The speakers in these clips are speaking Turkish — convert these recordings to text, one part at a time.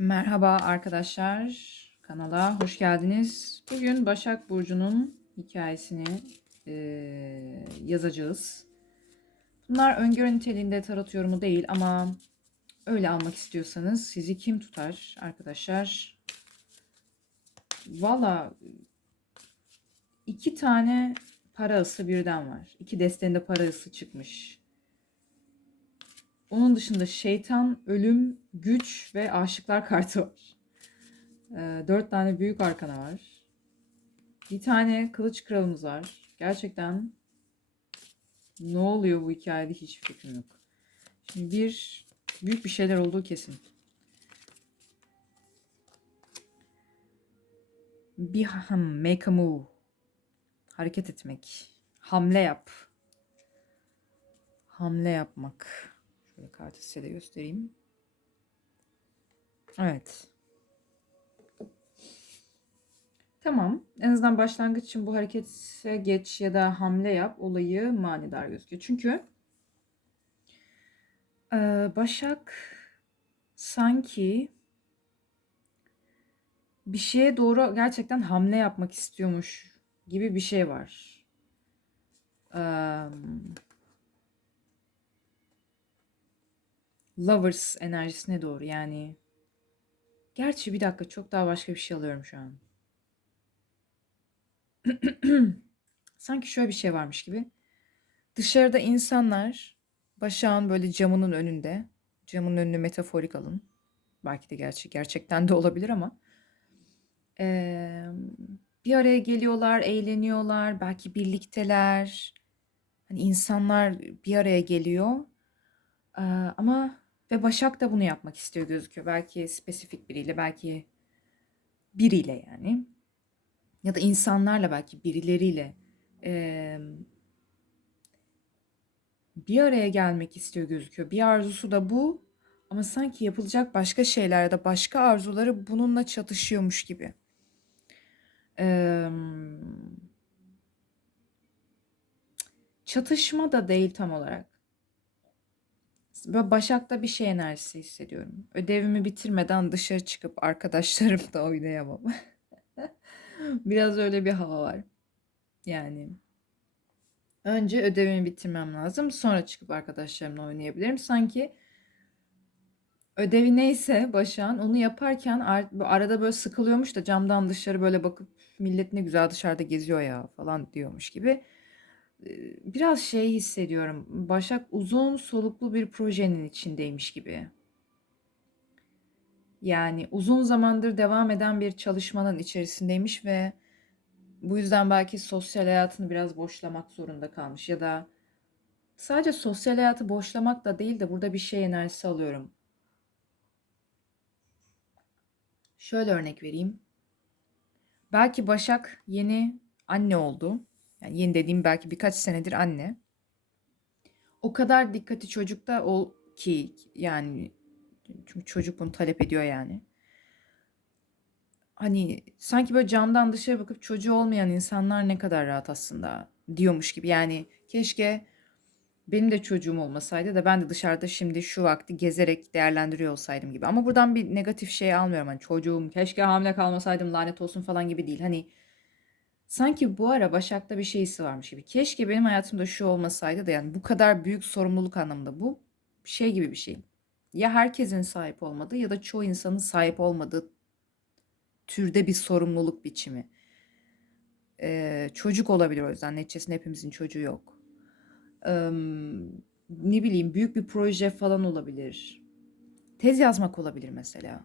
Merhaba arkadaşlar, kanala hoş geldiniz. Bugün Başak Burcu'nun hikayesini eee, yazacağız. Bunlar öngörü niteliğinde tarot yorumu değil ama öyle almak istiyorsanız sizi kim tutar arkadaşlar? Valla iki tane para ısı birden var. İki destende para ısı çıkmış. Onun dışında şeytan, ölüm, güç ve aşıklar kartı var. Ee, dört tane büyük arkana var. Bir tane kılıç kralımız var. Gerçekten ne oluyor bu hikayede hiçbir fikrim yok. Şimdi bir büyük bir şeyler olduğu kesin. Bir ham, make a move. Hareket etmek. Hamle yap. Hamle yapmak. Kartı size de göstereyim. Evet. Tamam. En azından başlangıç için bu harekete geç ya da hamle yap olayı manidar gözüküyor. Çünkü e, Başak sanki bir şeye doğru gerçekten hamle yapmak istiyormuş gibi bir şey var. Eee lovers enerjisine doğru yani. Gerçi bir dakika çok daha başka bir şey alıyorum şu an. Sanki şöyle bir şey varmış gibi. Dışarıda insanlar başağın böyle camının önünde. Camın önünü metaforik alın. Belki de gerçek, gerçekten de olabilir ama. Ee, bir araya geliyorlar, eğleniyorlar. Belki birlikteler. Hani insanlar bir araya geliyor. Ee, ama ve Başak da bunu yapmak istiyor gözüküyor. Belki spesifik biriyle, belki biriyle yani. Ya da insanlarla belki birileriyle ee, bir araya gelmek istiyor gözüküyor. Bir arzusu da bu. Ama sanki yapılacak başka şeyler ya da başka arzuları bununla çatışıyormuş gibi. Ee, çatışma da değil tam olarak. Böyle Başak'ta bir şey enerjisi hissediyorum. Ödevimi bitirmeden dışarı çıkıp arkadaşlarımla oynayamam. Biraz öyle bir hava var. Yani önce ödevimi bitirmem lazım. Sonra çıkıp arkadaşlarımla oynayabilirim. Sanki ödevi neyse Başak'ın onu yaparken arada böyle sıkılıyormuş da camdan dışarı böyle bakıp millet ne güzel dışarıda geziyor ya falan diyormuş gibi biraz şey hissediyorum. Başak uzun soluklu bir projenin içindeymiş gibi. Yani uzun zamandır devam eden bir çalışmanın içerisindeymiş ve bu yüzden belki sosyal hayatını biraz boşlamak zorunda kalmış ya da sadece sosyal hayatı boşlamak da değil de burada bir şey enerjisi alıyorum. Şöyle örnek vereyim. Belki Başak yeni anne oldu yani yeni dediğim belki birkaç senedir anne. O kadar dikkati çocukta ol ki yani çünkü çocuk bunu talep ediyor yani. Hani sanki böyle camdan dışarı bakıp çocuğu olmayan insanlar ne kadar rahat aslında diyormuş gibi. Yani keşke benim de çocuğum olmasaydı da ben de dışarıda şimdi şu vakti gezerek değerlendiriyor olsaydım gibi. Ama buradan bir negatif şey almıyorum. Hani çocuğum keşke hamile kalmasaydım lanet olsun falan gibi değil. Hani Sanki bu ara Başak'ta bir şeysi varmış gibi. Keşke benim hayatımda şu olmasaydı da yani bu kadar büyük sorumluluk anlamında bu şey gibi bir şey. Ya herkesin sahip olmadığı ya da çoğu insanın sahip olmadığı türde bir sorumluluk biçimi. Ee, çocuk olabilir o yüzden. Neticesinde hepimizin çocuğu yok. Ee, ne bileyim büyük bir proje falan olabilir. Tez yazmak olabilir mesela.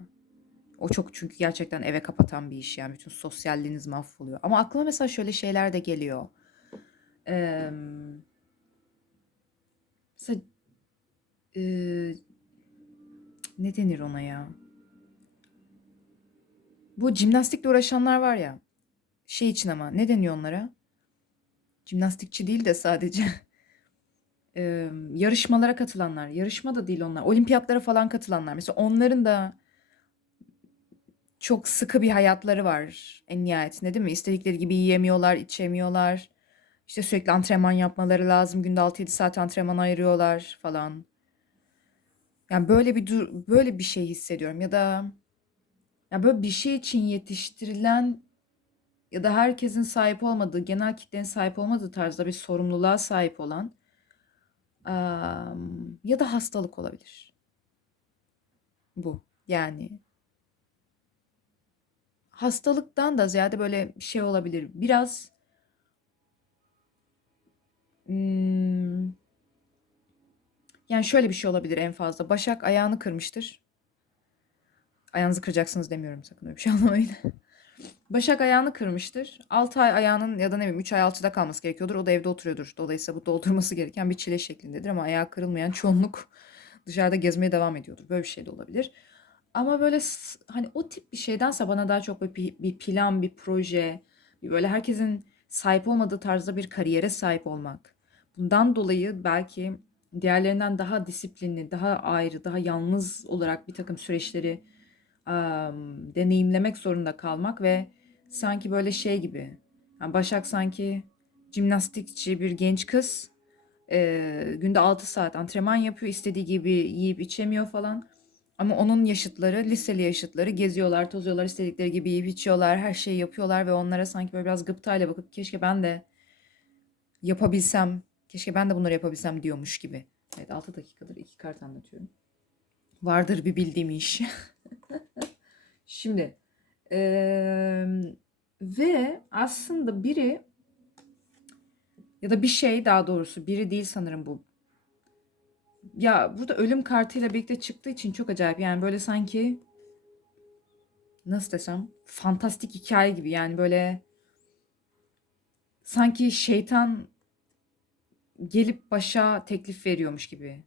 O çok çünkü gerçekten eve kapatan bir iş yani bütün sosyalliğiniz mahvoluyor. Ama aklıma mesela şöyle şeyler de geliyor. Ee, mesela e, ne denir ona ya? Bu jimnastikle uğraşanlar var ya. Şey için ama ne deniyor onlara? Jimnastikçi değil de sadece e, yarışmalara katılanlar. Yarışma da değil onlar. Olimpiyatlara falan katılanlar. Mesela onların da çok sıkı bir hayatları var en nihayetinde değil mi? İstedikleri gibi yiyemiyorlar, içemiyorlar. İşte sürekli antrenman yapmaları lazım. Günde 6-7 saat antrenman ayırıyorlar falan. Yani böyle bir dur böyle bir şey hissediyorum ya da Ya böyle bir şey için yetiştirilen ya da herkesin sahip olmadığı, genel kitlenin sahip olmadığı tarzda bir sorumluluğa sahip olan ya da hastalık olabilir. Bu. Yani hastalıktan da ziyade böyle bir şey olabilir. Biraz hmm, yani şöyle bir şey olabilir en fazla. Başak ayağını kırmıştır. Ayağınızı kıracaksınız demiyorum sakın öyle bir şey anlamayın. Başak ayağını kırmıştır. 6 ay ayağının ya da ne bileyim 3 ay alçıda kalması gerekiyordur. O da evde oturuyordur. Dolayısıyla bu doldurması gereken bir çile şeklindedir ama ayağı kırılmayan çoğunluk dışarıda gezmeye devam ediyordur. Böyle bir şey de olabilir. Ama böyle hani o tip bir şeydense bana daha çok böyle bir, bir plan, bir proje, bir böyle herkesin sahip olmadığı tarzda bir kariyere sahip olmak. Bundan dolayı belki diğerlerinden daha disiplinli, daha ayrı, daha yalnız olarak bir takım süreçleri am, deneyimlemek zorunda kalmak ve sanki böyle şey gibi. Yani Başak sanki jimnastikçi bir genç kız. Ee, günde 6 saat antrenman yapıyor. istediği gibi yiyip içemiyor falan. Ama onun yaşıtları, liseli yaşıtları geziyorlar, tozuyorlar, istedikleri gibi yiyip içiyorlar, her şeyi yapıyorlar ve onlara sanki böyle biraz gıptayla bakıp keşke ben de yapabilsem, keşke ben de bunları yapabilsem diyormuş gibi. Evet 6 dakikadır iki kart anlatıyorum. Vardır bir bildiğim iş. Şimdi eee, ve aslında biri ya da bir şey daha doğrusu biri değil sanırım bu. Ya burada ölüm kartıyla birlikte çıktığı için çok acayip. Yani böyle sanki nasıl desem fantastik hikaye gibi. Yani böyle sanki şeytan gelip başa teklif veriyormuş gibi.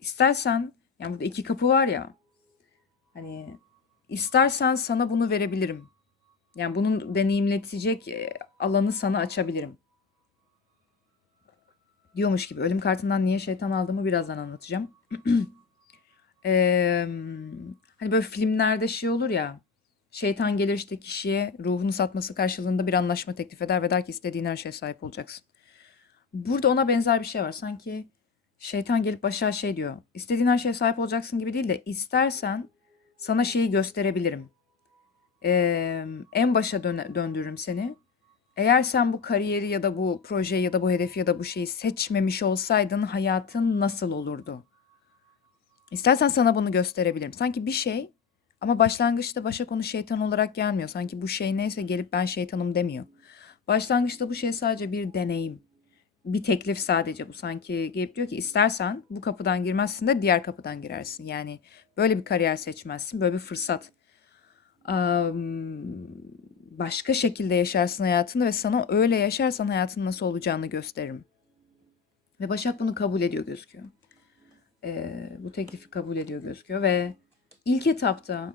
İstersen yani burada iki kapı var ya. Hani istersen sana bunu verebilirim. Yani bunun deneyimletecek e, alanı sana açabilirim. Diyormuş gibi. Ölüm kartından niye şeytan aldığımı birazdan anlatacağım. Eee, hani böyle filmlerde şey olur ya. Şeytan gelir işte kişiye ruhunu satması karşılığında bir anlaşma teklif eder ve der ki istediğin her şeye sahip olacaksın. Burada ona benzer bir şey var. Sanki şeytan gelip aşağı şey diyor. İstediğin her şeye sahip olacaksın gibi değil de istersen sana şeyi gösterebilirim. Eee, en başa döne- döndürürüm seni. Eğer sen bu kariyeri ya da bu projeyi ya da bu hedefi ya da bu şeyi seçmemiş olsaydın hayatın nasıl olurdu? İstersen sana bunu gösterebilirim. Sanki bir şey ama başlangıçta başa konu şeytan olarak gelmiyor. Sanki bu şey neyse gelip ben şeytanım demiyor. Başlangıçta bu şey sadece bir deneyim. Bir teklif sadece bu. Sanki gelip diyor ki istersen bu kapıdan girmezsin de diğer kapıdan girersin. Yani böyle bir kariyer seçmezsin. Böyle bir fırsat. Am, başka şekilde yaşarsın hayatını ve sana öyle yaşarsan hayatın nasıl olacağını gösteririm. Ve Başak bunu kabul ediyor gözüküyor. Ee, bu teklifi kabul ediyor gözüküyor ve ilk etapta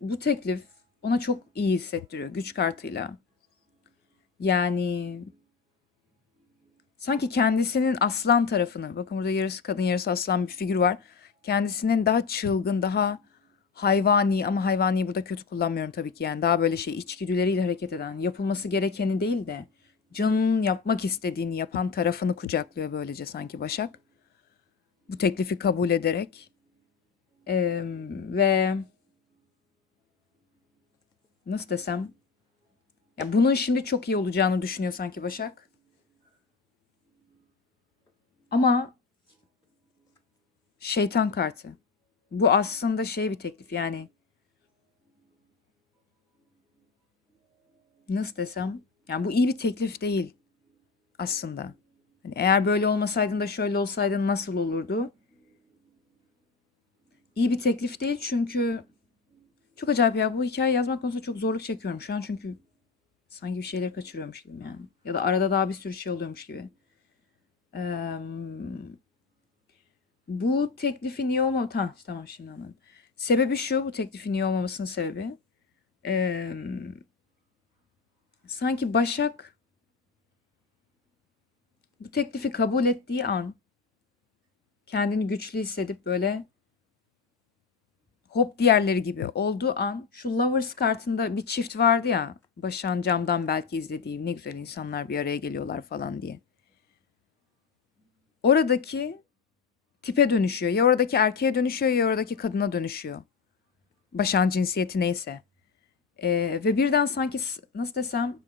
bu teklif ona çok iyi hissettiriyor güç kartıyla. Yani sanki kendisinin aslan tarafını, bakın burada yarısı kadın yarısı aslan bir figür var. Kendisinin daha çılgın, daha hayvani ama hayvani burada kötü kullanmıyorum tabii ki yani daha böyle şey içgüdüleriyle hareket eden, yapılması gerekeni değil de canının yapmak istediğini yapan tarafını kucaklıyor böylece sanki Başak. Bu teklifi kabul ederek Eee, ve nasıl desem ya bunun şimdi çok iyi olacağını düşünüyor sanki Başak. Ama şeytan kartı. Bu aslında şey bir teklif yani nasıl desem yani bu iyi bir teklif değil aslında. Hani eğer böyle olmasaydın da şöyle olsaydın nasıl olurdu? İyi bir teklif değil çünkü çok acayip ya bu hikaye yazmak konusunda çok zorluk çekiyorum şu an çünkü sanki bir şeyleri kaçırıyormuş gibi yani. Ya da arada daha bir sürü şey oluyormuş gibi. Eee, bu teklifin iyi olmaması... Tamam, tamam şimdi anladım. Sebebi şu, bu teklifin iyi olmamasının sebebi. Eee, sanki Başak bu teklifi kabul ettiği an kendini güçlü hissedip böyle hop diğerleri gibi olduğu an şu Lovers kartında bir çift vardı ya Başak'ın camdan belki izlediği ne güzel insanlar bir araya geliyorlar falan diye. Oradaki tipe dönüşüyor. Ya oradaki erkeğe dönüşüyor ya oradaki kadına dönüşüyor. Başak'ın cinsiyeti neyse. Ee, ve birden sanki nasıl desem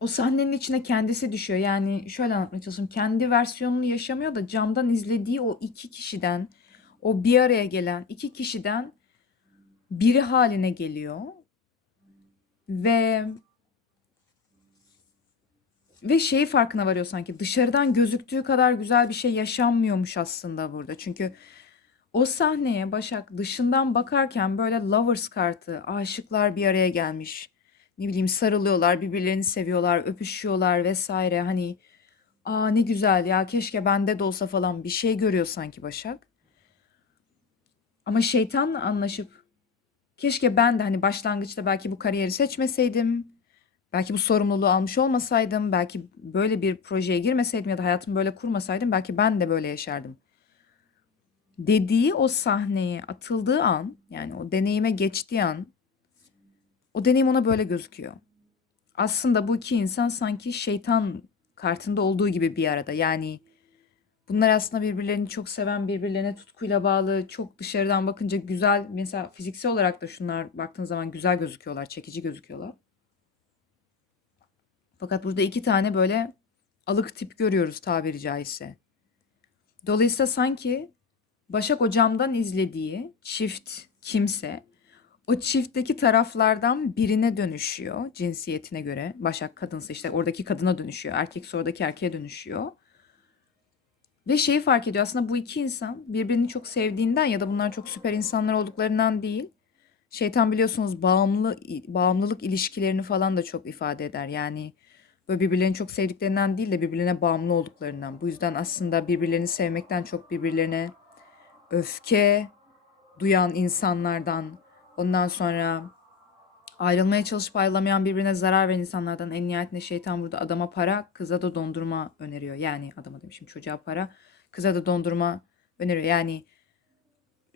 o sahnenin içine kendisi düşüyor. Yani şöyle anlatmaya çalışayım. Kendi versiyonunu yaşamıyor da camdan izlediği o iki kişiden, o bir araya gelen iki kişiden biri haline geliyor. Ve ve şeyi farkına varıyor sanki dışarıdan gözüktüğü kadar güzel bir şey yaşanmıyormuş aslında burada. Çünkü o sahneye Başak dışından bakarken böyle lovers kartı, aşıklar bir araya gelmiş. Ne bileyim sarılıyorlar, birbirlerini seviyorlar, öpüşüyorlar vesaire. Hani aa ne güzel ya keşke bende de olsa falan bir şey görüyor sanki Başak. Ama şeytanla anlaşıp keşke ben de hani başlangıçta belki bu kariyeri seçmeseydim, belki bu sorumluluğu almış olmasaydım, belki böyle bir projeye girmeseydim ya da hayatımı böyle kurmasaydım belki ben de böyle yaşardım. Dediği o sahneye atıldığı an, yani o deneyime geçtiği an, o deneyim ona böyle gözüküyor. Aslında bu iki insan sanki şeytan kartında olduğu gibi bir arada. Yani bunlar aslında birbirlerini çok seven, birbirlerine tutkuyla bağlı, çok dışarıdan bakınca güzel, mesela fiziksel olarak da şunlar baktığın zaman güzel gözüküyorlar, çekici gözüküyorlar. Fakat burada iki tane böyle alık tip görüyoruz tabiri caizse. Dolayısıyla sanki Başak o camdan izlediği çift kimse o çiftteki taraflardan birine dönüşüyor cinsiyetine göre. Başak kadınsa işte oradaki kadına dönüşüyor. Erkekse oradaki erkeğe dönüşüyor. Ve şeyi fark ediyor aslında bu iki insan birbirini çok sevdiğinden ya da bunlar çok süper insanlar olduklarından değil. Şeytan biliyorsunuz bağımlı bağımlılık ilişkilerini falan da çok ifade eder. Yani böyle birbirlerini çok sevdiklerinden değil de birbirlerine bağımlı olduklarından. Bu yüzden aslında birbirlerini sevmekten çok birbirlerine öfke duyan insanlardan, ondan sonra ayrılmaya çalışıp ayrılamayan birbirine zarar veren insanlardan en nihayetinde şeytan burada adama para, kıza da dondurma öneriyor. Yani adama demişim çocuğa para, kıza da dondurma öneriyor. Yani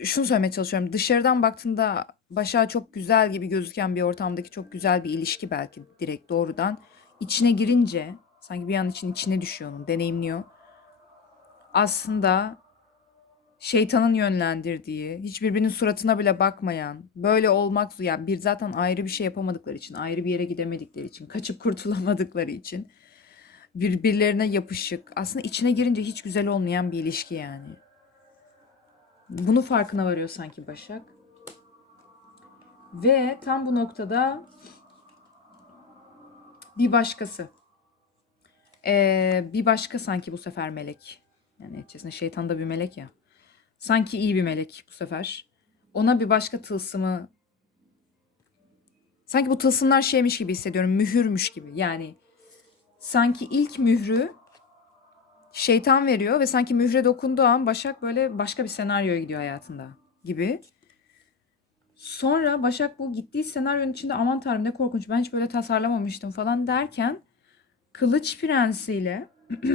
şunu söylemeye çalışıyorum. Dışarıdan baktığında başa çok güzel gibi gözüken bir ortamdaki çok güzel bir ilişki belki direkt doğrudan. İçine girince sanki bir an için içine düşüyor onun, deneyimliyor. Aslında şeytanın yönlendirdiği, hiç birbirinin suratına bile bakmayan, böyle olmak ya bir zaten ayrı bir şey yapamadıkları için, ayrı bir yere gidemedikleri için, kaçıp kurtulamadıkları için birbirlerine yapışık, aslında içine girince hiç güzel olmayan bir ilişki yani. Bunu farkına varıyor sanki Başak. Ve tam bu noktada bir başkası. Ee, bir başka sanki bu sefer melek. Yani neticesinde şeytan da bir melek ya. Sanki iyi bir melek bu sefer. Ona bir başka tılsımı sanki bu tılsımlar şeymiş gibi hissediyorum. Mühürmüş gibi. Yani sanki ilk mührü şeytan veriyor ve sanki mühre dokunduğu an Başak böyle başka bir senaryoya gidiyor hayatında gibi. Sonra Başak bu gittiği senaryonun içinde aman tanrım ne korkunç ben hiç böyle tasarlamamıştım falan derken Kılıç Prensi ile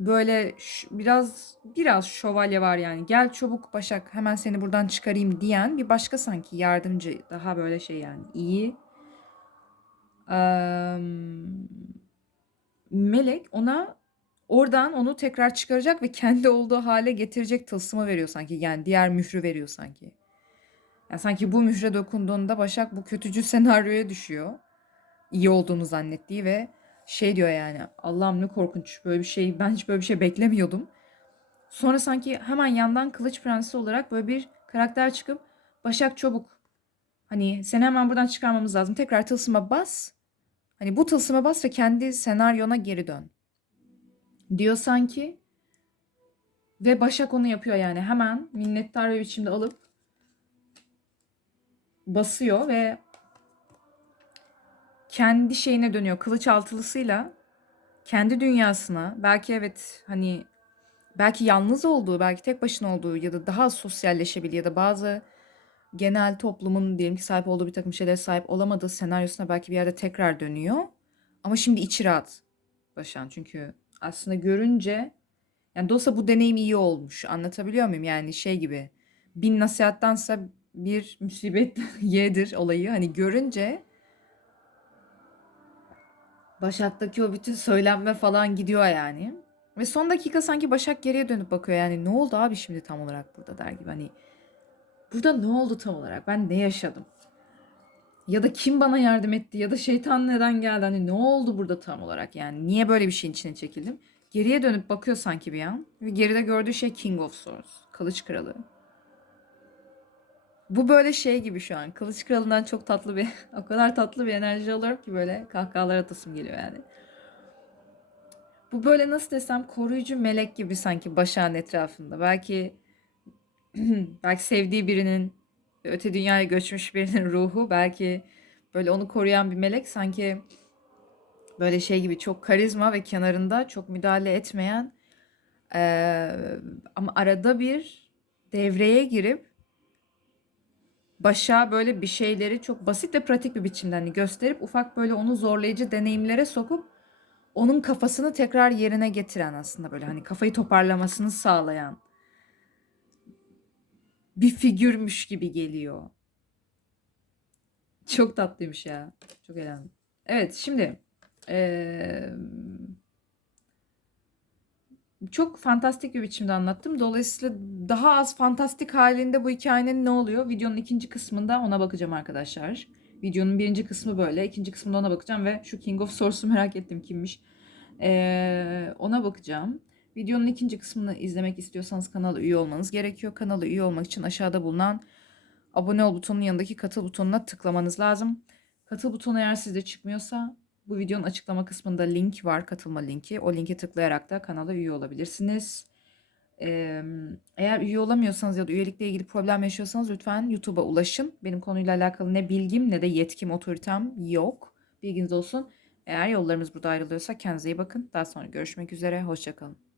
böyle biraz biraz şövalye var yani. Gel çabuk Başak hemen seni buradan çıkarayım diyen bir başka sanki yardımcı daha böyle şey yani iyi. Eee, melek ona oradan onu tekrar çıkaracak ve kendi olduğu hale getirecek tılsımı veriyor sanki. Yani diğer mührü veriyor sanki. Yani sanki bu mühre dokunduğunda Başak bu kötücül senaryoya düşüyor. İyi olduğunu zannettiği ve şey diyor yani Allah'ım ne korkunç böyle bir şey ben hiç böyle bir şey beklemiyordum. Sonra sanki hemen yandan Kılıç Prensi olarak böyle bir karakter çıkıp Başak çabuk hani seni hemen buradan çıkarmamız lazım. Tekrar tılsıma bas. Hani bu tılsıma bas ve kendi senaryona geri dön. Diyor sanki. Ve Başak onu yapıyor yani hemen minnettar bir biçimde alıp basıyor ve kendi şeyine dönüyor. Kılıç altılısıyla kendi dünyasına belki evet hani belki yalnız olduğu, belki tek başına olduğu ya da daha sosyalleşebilir ya da bazı genel toplumun diyelim ki sahip olduğu bir takım şeylere sahip olamadığı senaryosuna belki bir yerde tekrar dönüyor. Ama şimdi içi rahat Başan. Çünkü aslında görünce yani dolayısıyla bu deneyim iyi olmuş. Anlatabiliyor muyum? Yani şey gibi bin nasihattansa bir musibet yedir olayı. Hani görünce Başak'taki o bütün söylenme falan gidiyor yani. Ve son dakika sanki Başak geriye dönüp bakıyor yani ne oldu abi şimdi tam olarak burada der gibi hani burada ne oldu tam olarak ben ne yaşadım ya da kim bana yardım etti ya da şeytan neden geldi? Hani ne oldu burada tam olarak? Yani niye böyle bir şeyin içine çekildim? Geriye dönüp bakıyor sanki bir an. Ve geride gördüğü şey King of Swords Kılıç Kralı. Bu böyle şey gibi şu an. Kılıç Kralı'ndan çok tatlı bir o kadar tatlı bir enerji alıyorum ki böyle kahkahalar atasım geliyor yani. Bu böyle nasıl desem koruyucu melek gibi sanki Başak'ın etrafında. Belki belki sevdiği birinin öte dünyaya göçmüş birinin ruhu belki böyle onu koruyan bir melek sanki böyle şey gibi çok karizma ve kenarında çok müdahale etmeyen eee, ama arada bir devreye girip başa böyle bir şeyleri çok basit ve pratik bir biçimde hani gösterip ufak böyle onu zorlayıcı deneyimlere sokup onun kafasını tekrar yerine getiren aslında böyle hani kafayı toparlamasını sağlayan bir figürmüş gibi geliyor. Çok tatlıymış ya. Çok eğlendim. Evet şimdi eee, çok fantastik bir biçimde anlattım. Dolayısıyla daha az fantastik halinde bu hikayenin ne oluyor? Videonun ikinci kısmında ona bakacağım arkadaşlar. Videonun birinci kısmı böyle. ikinci kısmında ona bakacağım ve şu King of Swords'u merak ettim kimmiş. Ee, ona bakacağım. Videonun ikinci kısmını izlemek istiyorsanız kanala üye olmanız gerekiyor. Kanala üye olmak için aşağıda bulunan abone ol butonunun yanındaki katıl butonuna tıklamanız lazım. Katıl butonu eğer sizde çıkmıyorsa bu videonun açıklama kısmında link var, katılma linki. O linke tıklayarak da kanala üye olabilirsiniz. Eğer üye olamıyorsanız ya da üyelikle ilgili problem yaşıyorsanız lütfen YouTube'a ulaşın. Benim konuyla alakalı ne bilgim ne de yetkim, otoritem yok. Bilginiz olsun. Eğer yollarımız burada ayrılıyorsa kendinize iyi bakın. Daha sonra görüşmek üzere. Hoşçakalın.